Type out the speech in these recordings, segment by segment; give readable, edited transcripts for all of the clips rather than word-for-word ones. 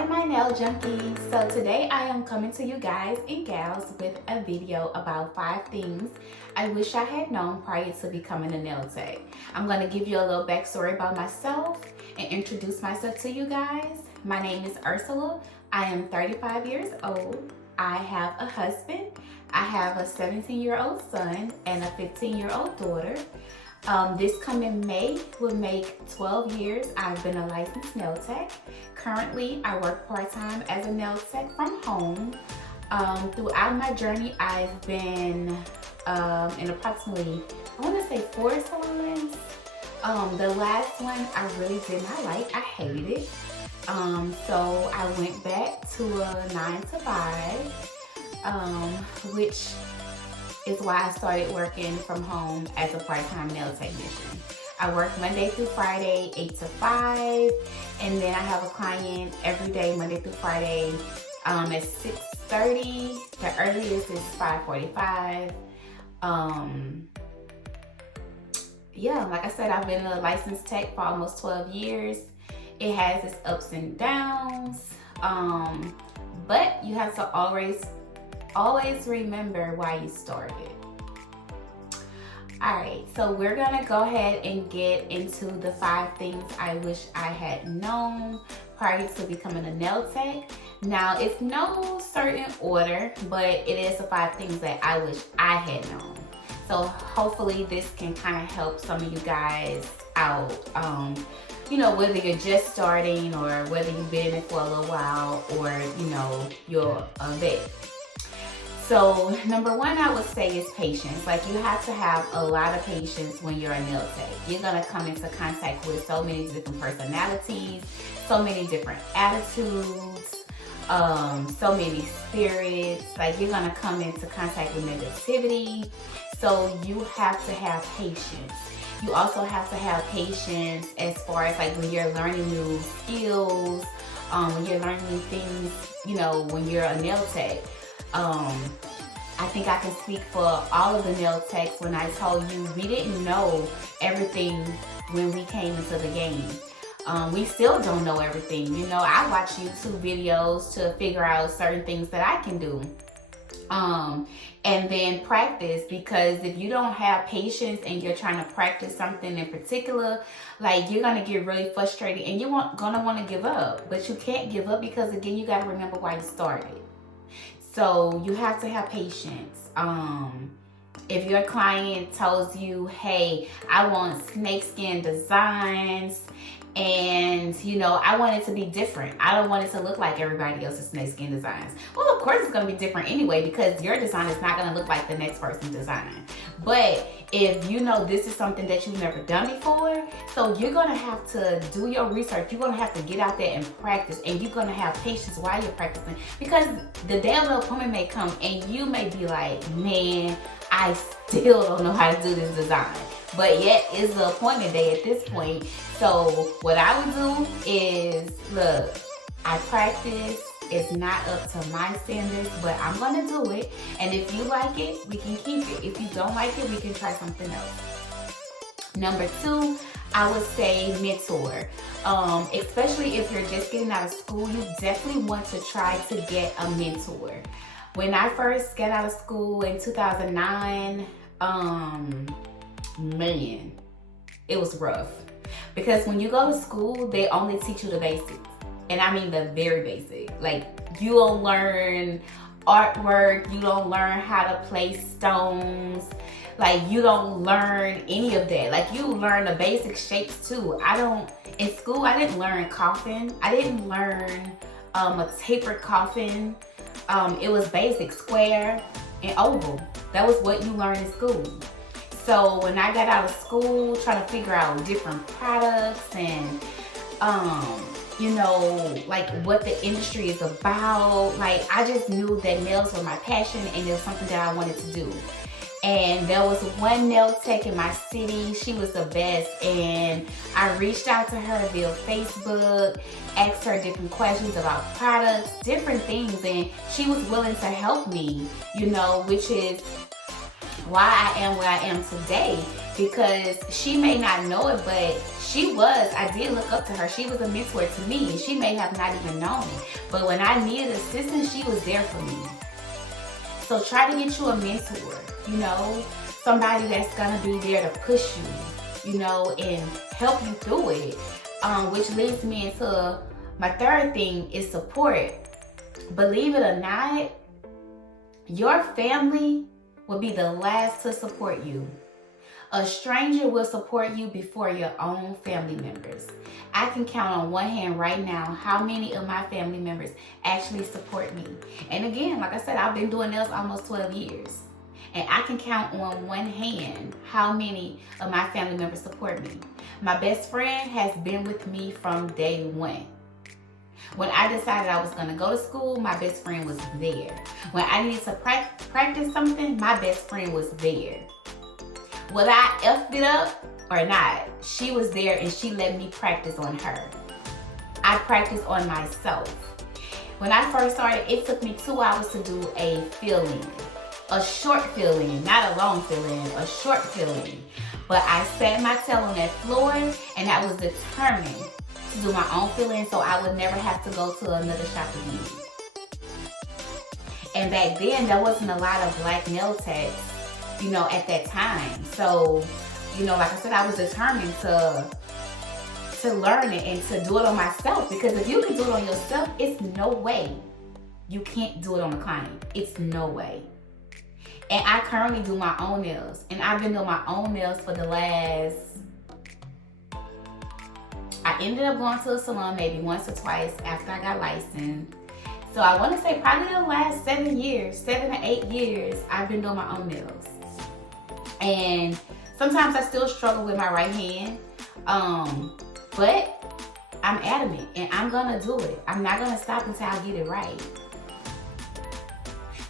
Hi my nail junkies. So today I am coming to you guys and gals with a video about 5 things I wish I had known prior to becoming a nail tech. I'm going to give you a little backstory about myself and introduce myself to you guys. My name is Ursula. I am 35 years old. I have a husband. I have a 17-year-old son and a 15-year-old daughter. This coming May will make 12 years I've been a licensed nail tech. Currently, I work part-time as a nail tech from home. Throughout my journey, I've been in approximately, I want to say 4 salons. The last one I really did not like. I hated it. So I went back to a 9 to 5, which is why I started working from home as a part-time nail technician. I work Monday through Friday, 8 to 5, and then I have a client every day, Monday through Friday, at 6:30. The earliest is 5:45. Yeah, like I said, I've been a licensed tech for almost 12 years. It has its ups and downs, but you have to always remember why you started. Alright, so we're gonna go ahead and get into the 5 things I wish I had known prior to becoming a nail tech. Now, it's no certain order, but it is the 5 things that I wish I had known. So hopefully this can kind of help some of you guys out. You know, whether you're just starting or whether you've been in it for a little while, or you know, you're a vet. So number 1, I would say, is patience. Like, you have to have a lot of patience when you're a nail tech. You're gonna come into contact with so many different personalities, so many different attitudes, so many spirits. Like, you're gonna come into contact with negativity. So you have to have patience. You also have to have patience as far as like when you're learning new skills, when you're learning new things, you know, when you're a nail tech. I think I can speak for all of the nail techs when I told you we didn't know everything when we came into the game. We still don't know everything. You know, I watch YouTube videos to figure out certain things that I can do. And then practice, because if you don't have patience and you're trying to practice something in particular, like, you're gonna get really frustrated and you're gonna want to give up. But you can't give up, because again, you got to remember why you started. So you have to have patience. If your client tells you, hey, I want snakeskin designs, and you know, I want it to be different. I don't want it to look like everybody else's snakeskin designs. Well, of course it's gonna be different anyway, because your design is not gonna look like the next person's design. But if you know this is something that you've never done before, so you're gonna have to do your research. You're gonna have to get out there and practice, and you're gonna have patience while you're practicing, because the day of the appointment may come and you may be like, man, I still don't know how to do this design. But yet it's the appointment day at this point. So what I would do is, look, I practice. It's not up to my standards, but I'm gonna do it. And if you like it, we can keep it. If you don't like it, we can try something else. Number 2, I would say mentor. Especially if you're just getting out of school, you definitely want to try to get a mentor. When I first got out of school in 2009, man, it was rough, because when you go to school, they only teach you the basics, and I mean the very basic. Like, you don't learn artwork, you don't learn how to place stones, like, you don't learn any of that. Like, you learn the basic shapes too. In school, I didn't learn coffin. I didn't learn a tapered coffin. It was basic, square and oval. That was what you learned in school. So when I got out of school, trying to figure out different products and, you know, like what the industry is about, like, I just knew that nails were my passion and it was something that I wanted to do. And there was one nail tech in my city. She was the best, and I reached out to her via Facebook, asked her different questions about products, different things, and she was willing to help me, you know, which is why I am where I am today, because she may not know it, but I did look up to her. She was a mentor to me, and she may have not even known it. But when I needed assistance, she was there for me. So try to get you a mentor, you know, somebody that's gonna be there to push you, you know, and help you through it. Which leads me into my third thing is support. Believe it or not, your family will be the last to support you. A stranger will support you before your own family members. I can count on one hand right now how many of my family members actually support me. And again, like I said, I've been doing nails almost 12 years. And I can count on one hand how many of my family members support me. My best friend has been with me from day one. When I decided I was going to go to school, my best friend was there. When I needed to practice something, my best friend was there. Whether I effed it up or not, she was there and she let me practice on her. I practiced on myself. When I first started, it took me 2 hours to do a fill-in. A short fill-in, not a long fill-in, a short fill-in. But I sat my tail on that floor and I was determined to do my own fill-in so I would never have to go to another shop again. And back then, there wasn't a lot of black nail techs, you know, at that time. So, you know, like I said, I was determined to learn it and to do it on myself. Because if you can do it on yourself, it's no way you can't do it on a client. It's no way. And I currently do my own nails. And I've been doing my own nails for the last... I ended up going to a salon maybe once or twice after I got licensed. So I want to say probably the last 7 to 8 years, I've been doing my own nails. And sometimes I still struggle with my right hand. But I'm adamant and I'm gonna do it. I'm not gonna stop until I get it right.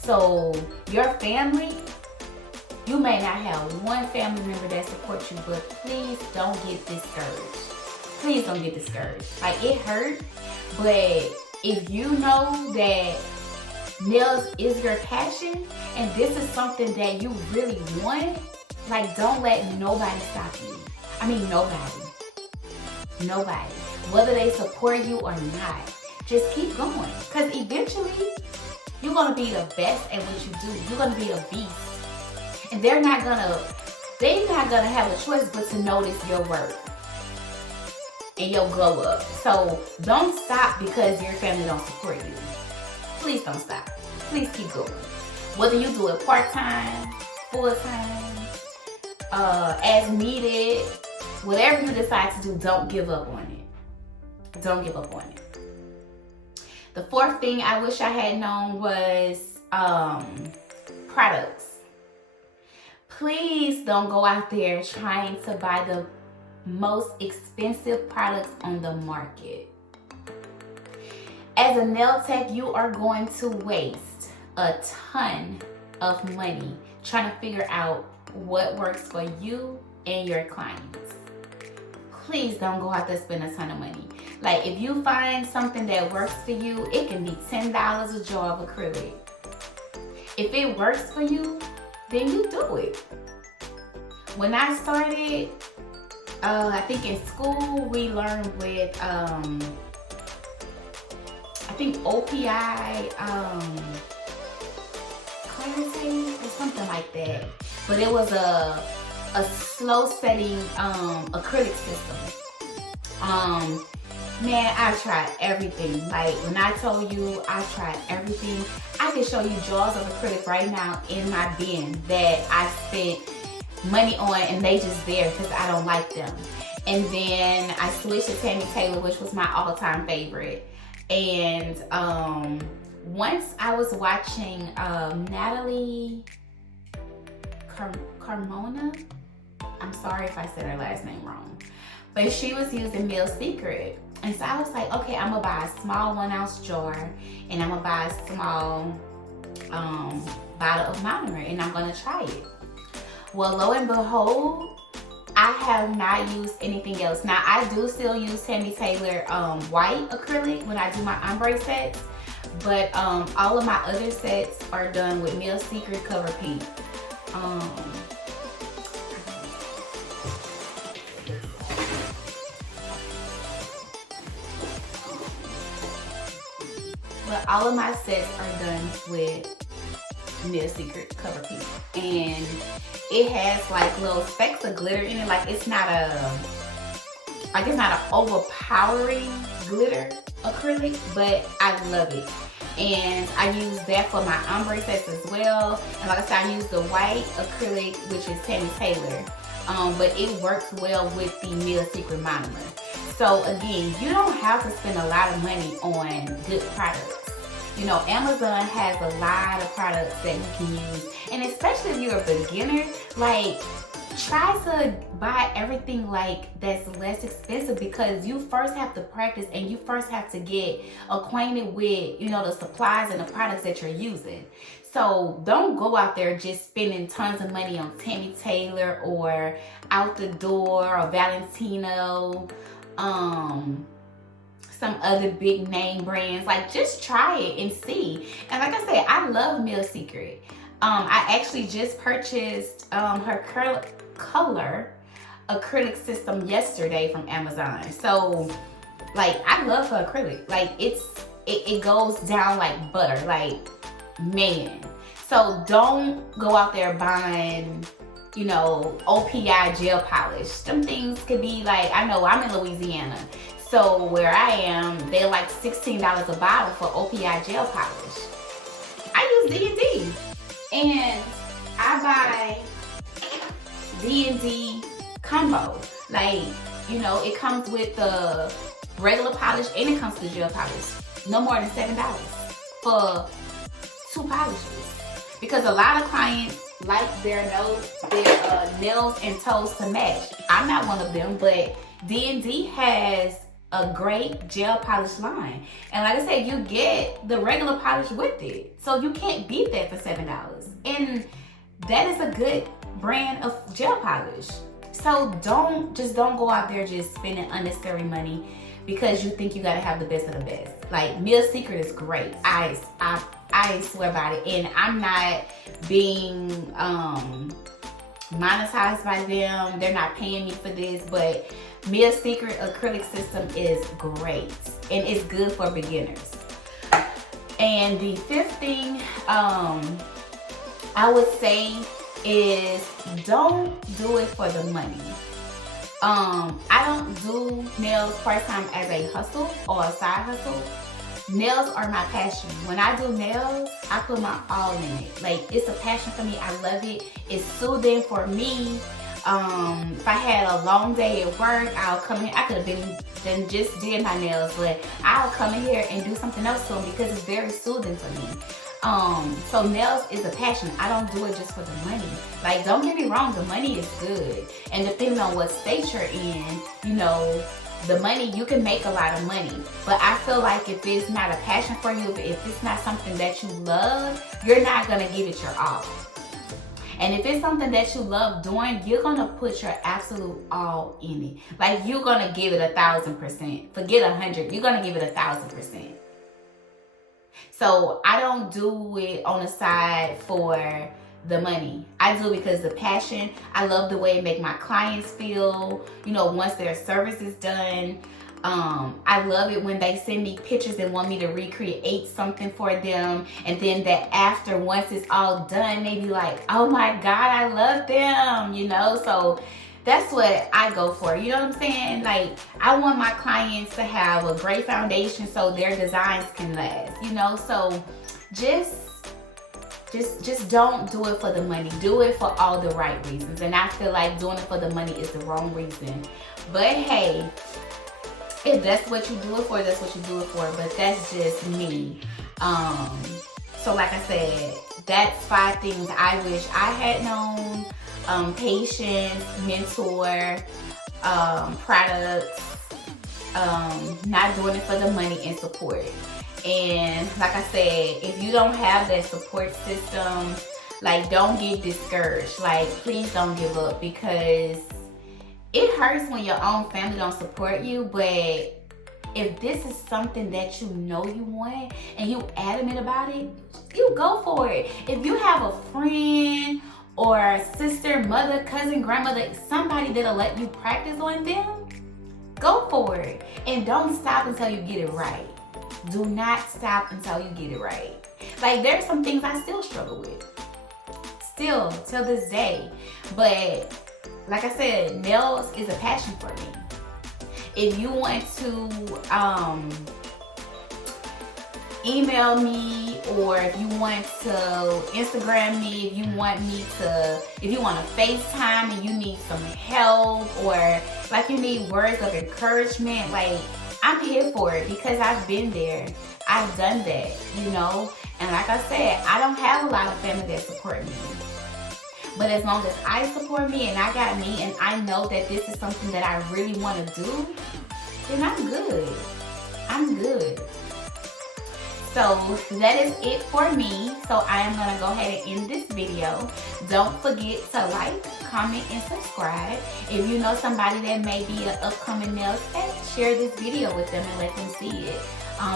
So your family, you may not have one family member that supports you, but please don't get discouraged. Please don't get discouraged. Like, it hurt, but if you know that nails is your passion and this is something that you really want, like, don't let nobody stop you. I mean, nobody. Nobody. Whether they support you or not, just keep going. Because eventually, you're going to be the best at what you do. You're going to be a beast. And they're not going to have a choice but to notice your work and your glow up. So don't stop because your family don't support you. Please don't stop. Please keep going. Whether you do it part-time, full-time, as needed, whatever you decide to do, don't give up on it. Don't give up on it. The fourth thing I wish I had known was products. Please don't go out there trying to buy the most expensive products on the market. As a nail tech, you are going to waste a ton of money trying to figure out what works for you and your clients. Please don't go out there and spend a ton of money. Like, if you find something that works for you, it can be $10 a jar of acrylic. If it works for you, then you do it. When I started, I think in school we learned with, I think OPI, clarity or something like that. But it was a slow setting acrylic system. Man, I tried everything. Like, when I told you I tried everything, I can show you jars of acrylic right now in my bin that I spent money on and they just there because I don't like them. And then I switched to Tammy Taylor, which was my all-time favorite. And once I was watching Natalie Carmona. I'm sorry if I said her last name wrong. But she was using Mill Secret. And so I was like, okay, I'm gonna buy a small 1 ounce jar and I'm gonna buy a small bottle of Monterey and I'm gonna try it. Well, lo and behold, I have not used anything else. Now, I do still use Tammy Taylor white acrylic when I do my ombre sets, but all of my other sets are done with Mill Secret Cover Pink. all of my sets are done with Nail Secret cover piece, and it has like little specks of glitter in it. Like it's not an overpowering glitter acrylic, but I love it. And I use that for my ombre sets as well. And like I said, I use the white acrylic, which is Toni Taylor. But it works well with the Nail Secret monomer. So again, you don't have to spend a lot of money on good products. You know, Amazon has a lot of products that you can use. And especially if you're a beginner, like, try to buy everything like that's less expensive, because you first have to practice and you first have to get acquainted with, you know, the supplies and the products that you're using. So don't go out there just spending tons of money on Toni Taylor or Out the Door or Valentino, some other big name brands. Like, just try it and see. And like I said, I love Nail Secret. I actually just purchased her color acrylic system yesterday from Amazon. So like, I love her acrylic. Like, it goes down like butter, like, man. So don't go out there buying, you know, OPI gel polish. Some things could be like, I know I'm in Louisiana, so where I am, they're like $16 a bottle for OPI gel polish. I use D&D, and I buy D&D combo. Like, you know, it comes with the regular polish and it comes with the gel polish. No more than $7 for 2 polishes. Because a lot of clients like their nails and toes to match. I'm not one of them, but D&D has a great gel polish line. And like I said, you get the regular polish with it. So you can't beat that for $7. And that is a good brand of gel polish. So don't go out there just spending unnecessary money because you think you gotta have the best of the best. Like, Nail Secret is great. I swear by it. And I'm not being monetized by them. They're not paying me for this, but Nail Secret acrylic system is great and it's good for beginners. And the 5th thing I would say is, don't do it for the money. I don't do nails part-time as a hustle or a side hustle. Nails are my passion. When I do nails, I put my all in it. Like, it's a passion for me. I love it. It's soothing for me. If I had a long day at work, I'll come in. I could have been just did my nails, but I'll come in here and do something else to them because it's very soothing for me. So nails is a passion. I don't do it just for the money. Like, don't get me wrong, the money is good. And depending on what state you're in, you know, the money, you can make a lot of money. But I feel like if it's not a passion for you, if it's not something that you love, you're not going to give it your all. And if it's something that you love doing, you're going to put your absolute all in it. Like, you're going to give it 1,000%. Forget 100. You're going to give it 1,000%. So I don't do it on the side for the money. I do it because the passion. I love the way it make my clients feel, you know, once their service is done. I love it when they send me pictures and want me to recreate something for them, and then that after, once it's all done, they be like, oh my God, I love them, you know. So that's what I go for, you know what I'm saying? Like, I want my clients to have a great foundation so their designs can last, you know. So just don't do it for the money. Do it for all the right reasons. And I feel like doing it for the money is the wrong reason. But hey, if that's what you do it for, that's what you do it for. But that's just me. So like I said, that's 5 things I wish I had known. Patience, mentor, products, not doing it for the money, and support. And like I said, if you don't have that support system, like, don't get discouraged. Like, please don't give up, because it hurts when your own family don't support you. But if this is something that you know you want and you adamant about it, you go for it. If you have a friend or sister, mother, cousin, grandmother, somebody that'll let you practice on them, go for it. And don't stop until you get it right. Do not stop until you get it right. Like, there's some things I still struggle with. Still, till this day. But, like I said, nails is a passion for me. If you want to email me, or if you want to Instagram me, if you want to FaceTime and you need some help, or like you need words of encouragement, like, I'm here for it because I've been there. I've done that, you know? And like I said, I don't have a lot of family that support me. But as long as I support me and I got me and I know that this is something that I really want to do, then I'm good. I'm good. So that is it for me. So I am going to go ahead and end this video. Don't forget to like, comment, and subscribe. If you know somebody that may be an upcoming nail tech, share this video with them and let them see it.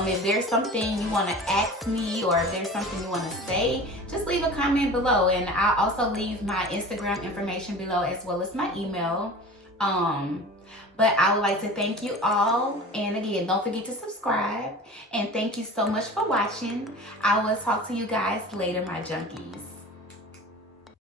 If there's something you want to ask me, or if there's something you want to say, just leave a comment below. And I'll also leave my Instagram information below, as well as my email. But I would like to thank you all. And again, don't forget to subscribe. And thank you so much for watching. I will talk to you guys later, my junkies.